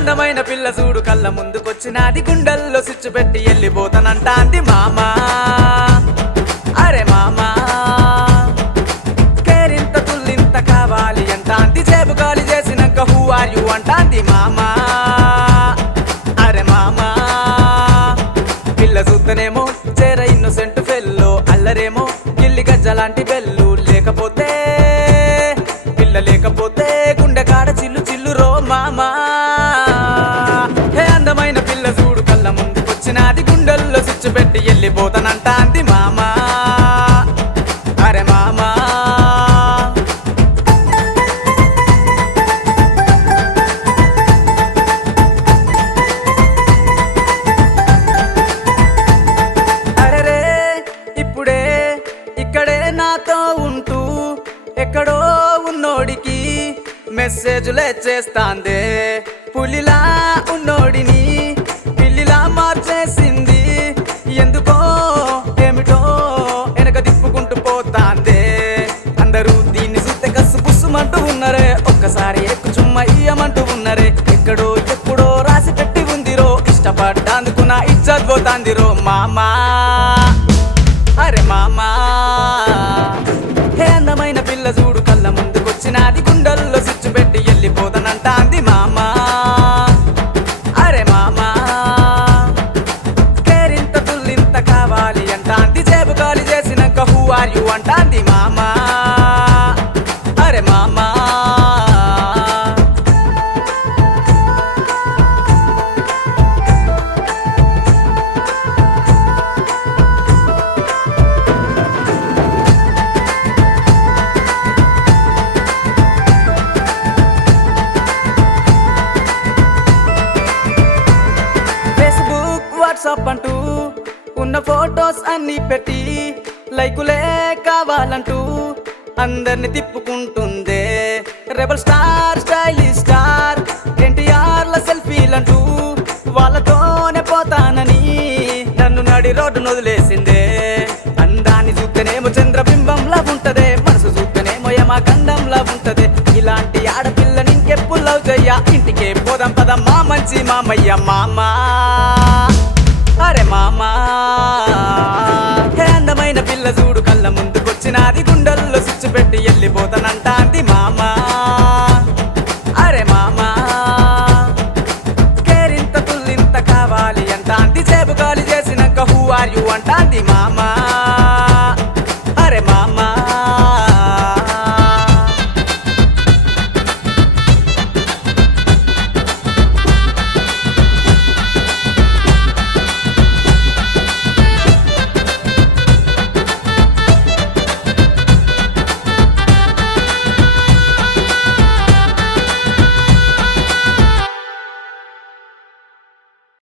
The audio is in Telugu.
అందమైన పిల్ల చూడు కళ్ళ ముందుకొచ్చినాది, గుండెల్లో స్విచ్ పెట్టి వెళ్ళిపోతానంటాంది మామా. అరే మామా కేరింత తుల్లింత కావాలి అంటాంది, జేబు ఖాళీ చేసినాక హూ ఆర్ యు అంటాంది మామా. అరే మామా పిల్ల చూస్తేనేమో చేర ఇన్నోసెంట్ ఫెల్లో, అల్లరేమో గిల్లి గజ్జలాంటి బెల్లు. లేకపోతే పిల్ల లేకపోతే గుండె కాడ చిల్లు చిల్లు రో మామా. అందమైన పిల్ల చూడు కళ్ళ ముందుకొచ్చినాది, గుండెల్లో స్విచ్ పెట్టి వెళ్ళిపోతానంటాంది మామా. అరే మామా అరెరే ఇప్పుడే ఇక్కడే నాతో ఉంటూ ఎక్కడో ఉన్నోడికి మెసేజ్లే చేస్తాందే. పులిలా ఉన్నోడిని పిల్లిలా మార్చేసింది, ఎందుకో ఏమిటో వెనక తిప్పుకుంటూ పోతాందే. అందరూ దీన్ని చూస్తే కసు పుస్సుమంటూ ఉన్నరే, ఒక్కసారి ఎక్కు చుమ్మ ఇయ్యమంటూ ఉన్నరే. ఎక్కడో ఎప్పుడో రాసి పెట్టి ఉందిరో, ఇష్టపడ్డాందుకు నా ఇజ్జత్ పోతాందిరో మామా. అరే మామా అందమైన పిల్ల చూడు కళ్ళ ముందుకొచ్చినాది, గుండెల్లో స్విచ్ పెట్టి వెళ్ళిపోతానంటాంది మామా. అరే మామా కేరింత తుల్లింత కావాలి అంటాంది, జేబు ఖాళీ చేసినాక హూ ఆర్ యు అంటాంది మామా. అరే మామా వాట్సాప్ అంటూ ఉన్న ఫోటోస్ అన్ని పెట్టి లైకులే కావాలంటూ అందరిని తిప్పుకుంటుందే. రెబల్ స్టార్ స్టైలిష్ స్టార్ ఎన్టీఆర్ల సెల్ఫీలంటూ వాళ్ళతోనే పోతానని నన్ను నడి రోడ్డు వదిలేసిందే. అందాన్ని చూస్తేనేమో చంద్రబింబంలా ఉంటదే, మనసు చూస్తేనేమో యమగండంలా ఉంటదే. ఇలాంటి ఆడపిల్లని ఇంకెప్పుడు లవ్ చెయ్యా, ఇంటికే పోదాం పదమ్మా మంచి మామయ్య మామా. అరే మామా అందమైన పిల్ల చూడు కళ్ళ ముందుకొచ్చినాది, గుండెల్లో స్విచ్ పెట్టి వెళ్ళిపోతానంటాంది మామా. అరే మామా కేరింత తుల్లింత కావాలి అంటాంది, జేబు ఖాళీ చేసినాక హూ ఆర్ యు అంటాంది మామా.